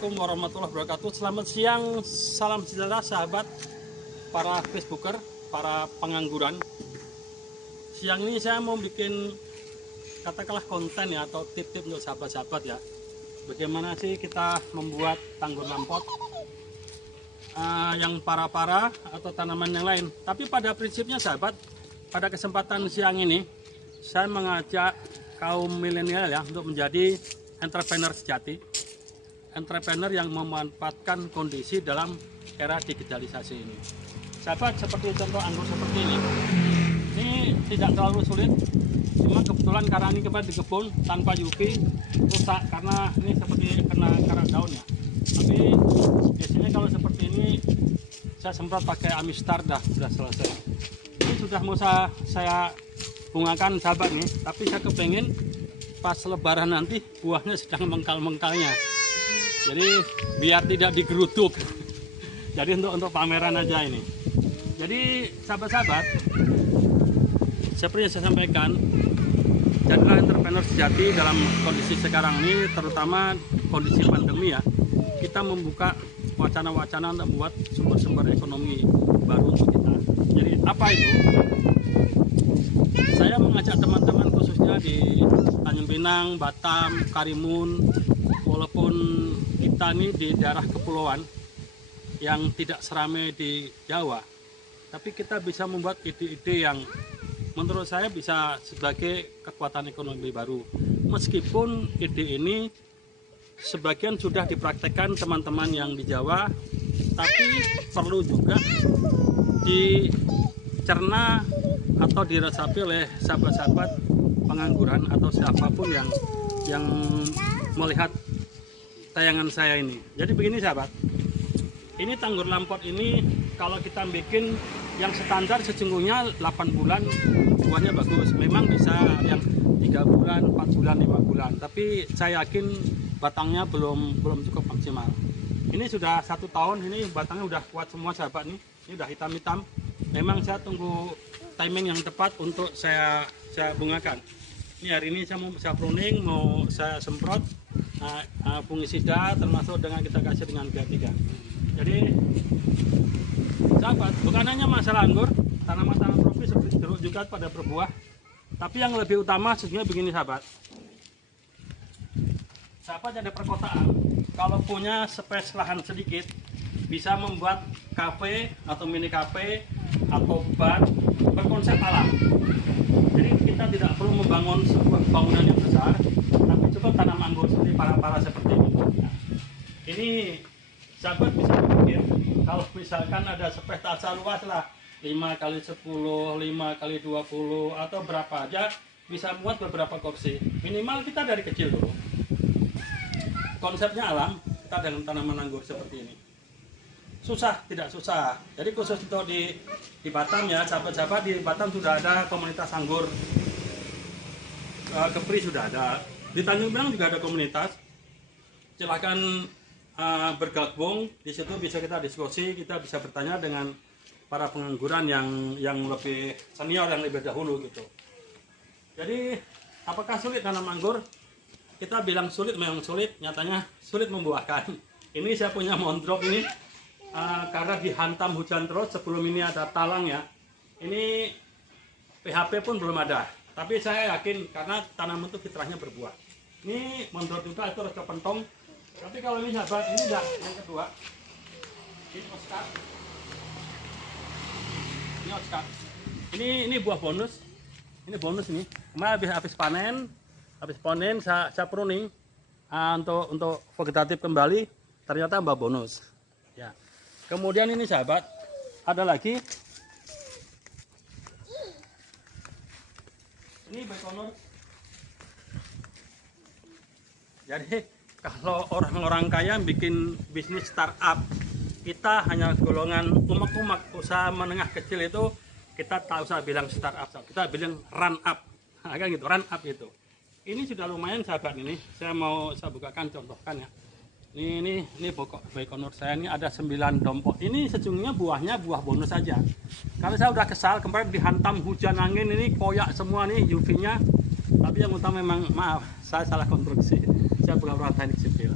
Assalamualaikum warahmatullahi wabarakatuh. Selamat siang, salam sejahtera sahabat para Facebooker, para pengangguran. Siang ini saya mau bikin katakanlah konten ya, atau tip-tip untuk sahabat-sahabat ya. Bagaimana sih kita membuat tanggul lampot yang para-para atau tanaman yang lain. Tapi pada prinsipnya sahabat, pada kesempatan siang ini saya mengajak kaum milenial ya untuk menjadi entrepreneur sejati. Entrepreneur yang memanfaatkan kondisi dalam era digitalisasi ini. Sahabat, seperti contoh anggur seperti ini tidak terlalu sulit. Cuma kebetulan karena ini kemarin di kebun tanpa UV rusak karena ini seperti kena karat daun ya. Tapi biasanya kalau seperti ini saya semprot pakai Amistar, sudah selesai. Ini sudah mau saya bungakan sahabat nih, tapi saya kepengen pas lebaran nanti buahnya sedang mengkal-mengkalnya. Jadi biar tidak digeruduk. Jadi untuk pameran aja ini. Jadi sahabat-sahabat, seperti yang saya sampaikan, jadilah entrepreneur sejati dalam kondisi sekarang ini, terutama kondisi pandemi ya. Kita membuka wacana-wacana untuk membuat sumber-sumber ekonomi baru untuk kita. Jadi apa itu? Saya mengajak teman-teman khususnya di Tanjung Pinang, Batam, Karimun, walaupun kita ini di daerah kepulauan yang tidak seramai di Jawa, tapi kita bisa membuat ide-ide yang menurut saya bisa sebagai kekuatan ekonomi baru. Meskipun ide ini sebagian sudah dipraktekkan teman-teman yang di Jawa, tapi perlu juga dicerna atau diresapi oleh sahabat-sahabat pengangguran atau siapapun yang melihat tayangan saya ini. Jadi begini sahabat, ini tanggul lampot ini kalau kita bikin yang standar sesungguhnya 8 bulan buahnya bagus. Memang bisa yang 3 bulan, 4 bulan, 5 bulan. Tapi saya yakin batangnya belum cukup maksimal. Ini sudah 1 tahun, ini batangnya udah kuat semua sahabat nih. Ini udah hitam-hitam. Memang saya tunggu timing yang tepat untuk saya bungakan. Ini hari ini saya pruning, mau saya semprot fungisida, termasuk dengan kita kasih dengan G3. Jadi sahabat, bukan hanya masalah anggur, tanaman-tanaman tropis seperti jeruk juga pada berbuah. Tapi yang lebih utama sebenarnya begini sahabat. Sahabat ada perkotaan, kalau punya space lahan sedikit, bisa membuat kafe atau mini kafe atau bar berkonsep alam. Jadi kita tidak perlu membangun sebuah bangunan yang besar, tapi cukup tanam anggur seperti para seperti ini. Ini sahabat bisa berpikir, kalau misalkan ada space tak luas lah 5x10, 5x20 atau berapa aja, bisa buat beberapa kursi. Minimal kita dari kecil dulu. Konsepnya alam, kita dengan tanaman anggur seperti ini. Susah, tidak susah. Jadi khusus untuk di Batam ya, sahabat-sahabat, di Batam sudah ada komunitas anggur. Kepri sudah ada. Di Tanjung Pinang juga ada komunitas. Silahkan bergabung. Di situ bisa kita diskusi, kita bisa bertanya dengan para pengangguran yang lebih senior, yang lebih dahulu gitu. Jadi apakah sulit tanam anggur? Kita bilang sulit, memang sulit. Nyatanya sulit membuahkan. Ini saya punya mondrok ini. Karena dihantam hujan terus, sebelum ini ada talang ya, ini PHP pun belum ada. Tapi saya yakin karena tanaman itu fitrahnya berbuah. Ini mondrot juga itu rasa pentong. Tapi kalau ini sahabat, ini udah yang kedua. Ini Oscar. Ini Oscar. Ini buah bonus. Ini bonus nih. Kemarin habis panen saya pruning untuk vegetatif kembali. Ternyata mbak bonus. Ya. Kemudian ini sahabat, ada lagi. Ini Baikonur. Jadi kalau orang-orang kaya bikin bisnis startup, kita hanya golongan umak-umak usaha menengah kecil itu kita tak usah bilang startup, kita bilang run up. Kan gitu, run up itu. Ini sudah lumayan sahabat ini. Saya bukakan contohkan ya. Ini pokok Baikonur saya ini ada 9 dompot. Ini sejujurnya buahnya buah bonus saja. Kalau saya udah kesal kemarin dihantam hujan angin ini koyak semua nih UV-nya. Tapi yang utama memang maaf, saya salah konstruksi. Saya pura-pura teknik sipil.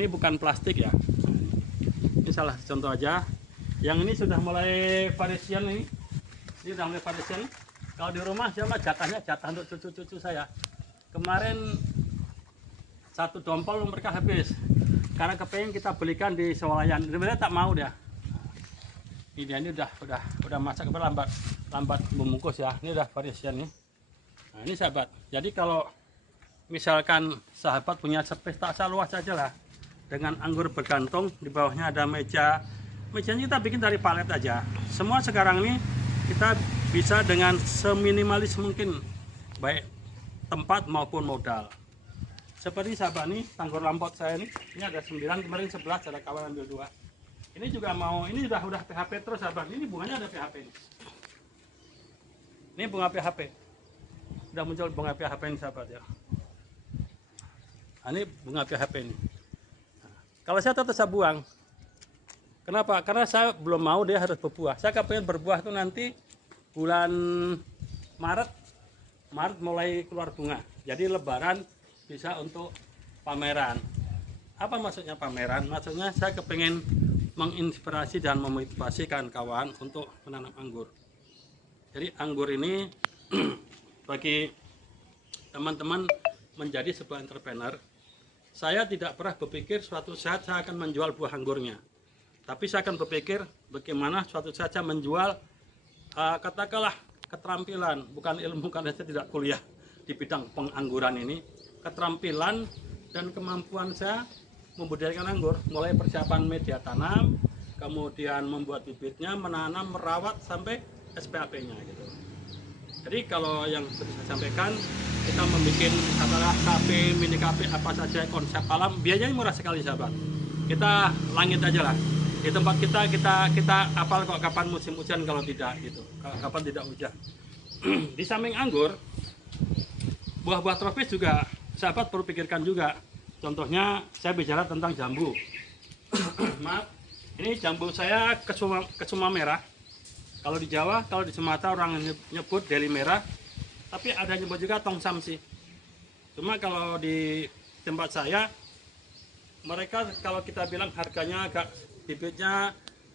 Ini bukan plastik ya. Ini salah contoh aja. Yang ini sudah mulai variasian ini. Ini sudah mulai variasian. Kalau di rumah saya mah jatahnya jatah untuk cucu-cucu saya. Kemarin satu dompol mereka habis. Karena kepengen kita belikan di swalayan. Sebenarnya tak mau dia. Ini udah masak lambat membungkus ya. Ini udah variasian nih. Nah, ini sahabat. Jadi kalau misalkan sahabat punya space tak luas saja lah. Dengan anggur bergantung, di bawahnya ada meja. Mejanya kita bikin dari palet aja. Semua sekarang ini kita bisa dengan seminimalis mungkin, baik tempat maupun modal. Seperti sahabat nih, tanggur lampot saya ini ada 9, kemarin 11, ada kawan ambil 2. Ini juga mau, ini udah PHP terus sahabat. Ini bunganya ada PHP ini. Ini bunga PHP. Udah muncul bunga PHP ini sahabat ya. Nah, ini bunga PHP ini. Nah, kalau saya tetap saya buang. Kenapa? Karena saya belum mau dia harus berbuah. Saya kepengen berbuah itu nanti bulan Maret mulai keluar bunga. Jadi Lebaran bisa untuk pameran. Apa maksudnya pameran? Maksudnya saya kepengen menginspirasi dan memotivasikan kawan untuk menanam anggur. Jadi anggur ini bagi teman-teman menjadi sebuah entrepreneur. Saya tidak pernah berpikir suatu saat saya akan menjual buah anggurnya. Tapi saya akan berpikir bagaimana suatu saat saya menjual katakanlah keterampilan, bukan ilmu karena saya tidak kuliah di bidang pengangguran ini. Keterampilan dan kemampuan saya membudidayakan anggur, mulai persiapan media tanam, kemudian membuat bibitnya, menanam, merawat sampai SPAP-nya gitu. Jadi kalau yang sudah saya sampaikan, kita membuat katakanlah kafe, mini kafe apa saja konsep alam, biayanya murah sekali sahabat. Kita langit aja lah. Di tempat kita apal kok kapan musim hujan kalau tidak gitu, kapan tidak hujan. Di samping anggur, buah-buah tropis juga sahabat perlu pikirkan juga. Contohnya saya bicara tentang jambu. Maaf, ini jambu saya kesuma merah. Kalau di Jawa, kalau di Sumatera orang nyebut deli merah, tapi ada nyebut juga tong samsi. Cuma kalau di tempat saya, mereka kalau kita bilang harganya agak bibitnya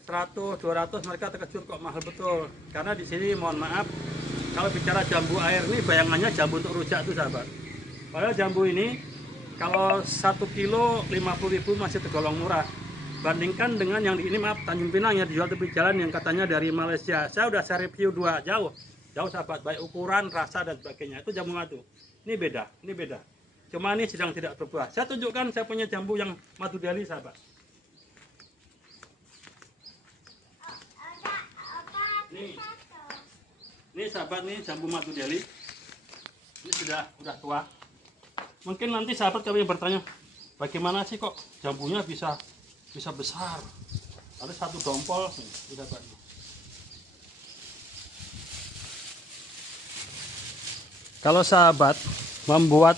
100, 200, mereka terkejut kok mahal betul. Karena di sini mohon maaf, kalau bicara jambu air ini bayangannya jambu untuk rujak itu sahabat. Padahal jambu ini kalau 1 kilo 50.000 masih tergolong murah. Bandingkan dengan yang di ini maaf Tanjung Pinang yang dijual tepi jalan yang katanya dari Malaysia. Saya udah share review 2 jauh sahabat, baik ukuran, rasa dan sebagainya. Itu jambu madu. Ini beda. Cuma ini sedang tidak berbuah. Saya tunjukkan saya punya jambu yang madu Delhi sahabat. Ini sahabat nih jambu madu Delhi. Ini udah tua. Mungkin nanti sahabat kami bertanya, bagaimana sih kok jambunya bisa besar? Ada satu dompol nih, dapat. Kalau sahabat membuat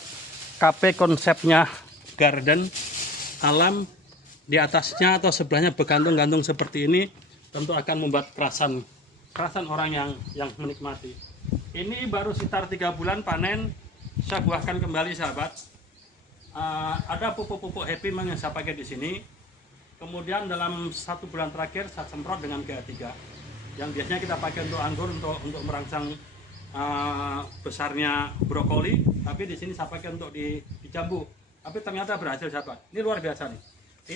kafe konsepnya garden alam, di atasnya atau sebelahnya bergantung-gantung seperti ini, tentu akan membuat kerasan orang yang menikmati. Ini baru sekitar 3 bulan panen, saya buahkan kembali sahabat. Ada pupuk-pupuk happy yang saya pakai di sini. Kemudian dalam 1 bulan terakhir saya semprot dengan GA3 yang biasanya kita pakai untuk anggur untuk merangsang besarnya brokoli, tapi di sini saya pakai untuk di jambu. Tapi ternyata berhasil sahabat. Ini luar biasa nih.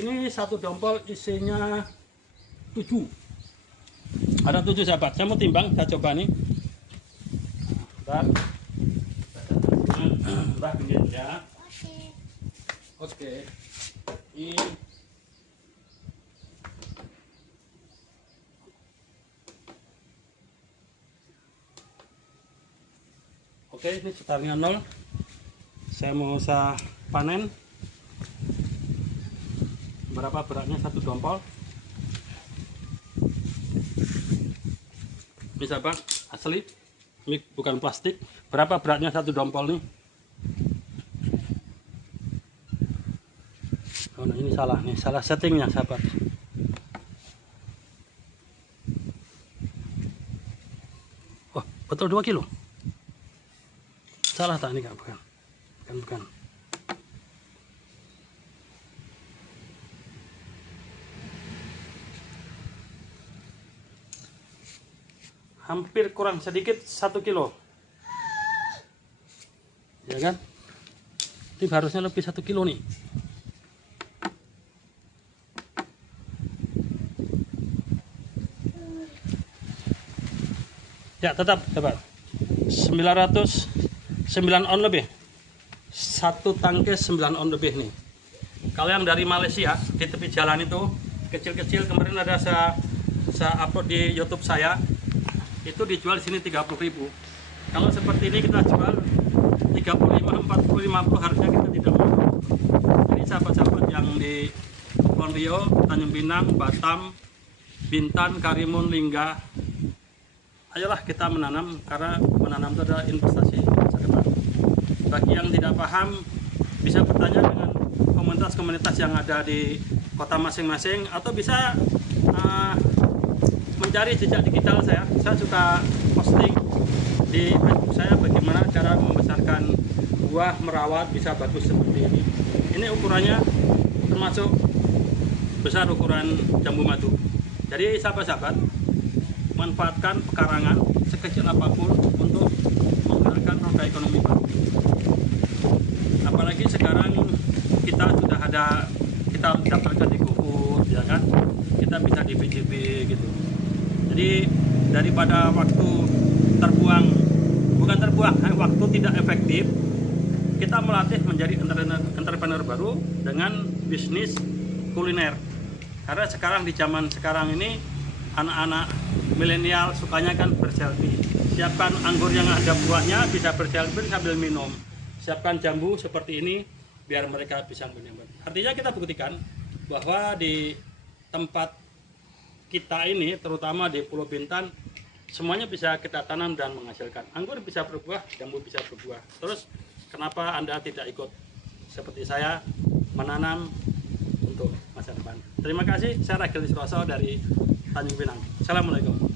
Ini satu dompol isinya 7. Ada 7 sahabat. Saya mau timbang, saya coba nih. Bentar begini ya. Oke. Ini Oke, ini sekitarnya 0. Saya mau panen. Berapa beratnya satu dompol? Ini sahabat, asli. Ini bukan plastik. Berapa beratnya satu dompol nih? Oh, nah ini salah nih, salah settingnya sahabat. Oh, betul 2 kilo. Salah tak ini, bukan. hampir kurang sedikit 1 kilo. Ya kan? Ini harusnya lebih 1 kilo nih. Ya tetap dapat 909 on lebih. Satu tangke 9 on lebih nih. Kalau yang dari Malaysia di tepi jalan itu kecil-kecil, kemarin ada saya upload di YouTube saya, itu dijual di sini 30.000. Kalau seperti ini kita jual 35, 40, 50 harusnya kita tidak mau. Jadi sahabat-sahabat yang di Kepulauan Riau, Tanjung Pinang, Batam, Bintan, Karimun, Lingga, ayolah kita menanam, karena menanam itu adalah investasi masa depan. Bagi yang tidak paham bisa bertanya dengan komunitas-komunitas yang ada di kota masing-masing, atau bisa mencari jejak digital saya. Saya suka posting di Facebook saya bagaimana cara membesarkan buah merawat bisa bagus seperti ini. Ini ukurannya termasuk besar ukuran jambu madu. Jadi sahabat-sahabat, manfaatkan pekarangan sekecil apapun untuk menggerakkan roda ekonomi baru. Apalagi sekarang kita sudah ada, kita daftarkan di GoFood, ya kan? Kita bisa di PJB gitu. Jadi daripada waktu terbuang, bukan terbuang, waktu tidak efektif, kita melatih menjadi entrepreneur baru dengan bisnis kuliner. Karena sekarang di zaman sekarang ini anak-anak milenial sukanya kan berselfie. Siapkan anggur yang ada buahnya, bisa berselfie sambil minum. Siapkan jambu seperti ini biar mereka bisa menyambut. Artinya kita buktikan bahwa di tempat kita ini, terutama di Pulau Bintan, semuanya bisa kita tanam dan menghasilkan. Anggur bisa berbuah, jambu bisa berbuah. Terus kenapa Anda tidak ikut seperti saya menanam untuk masa depan? Terima kasih, saya Ragil Wisroso dari Tanjung Pinang. Assalamualaikum.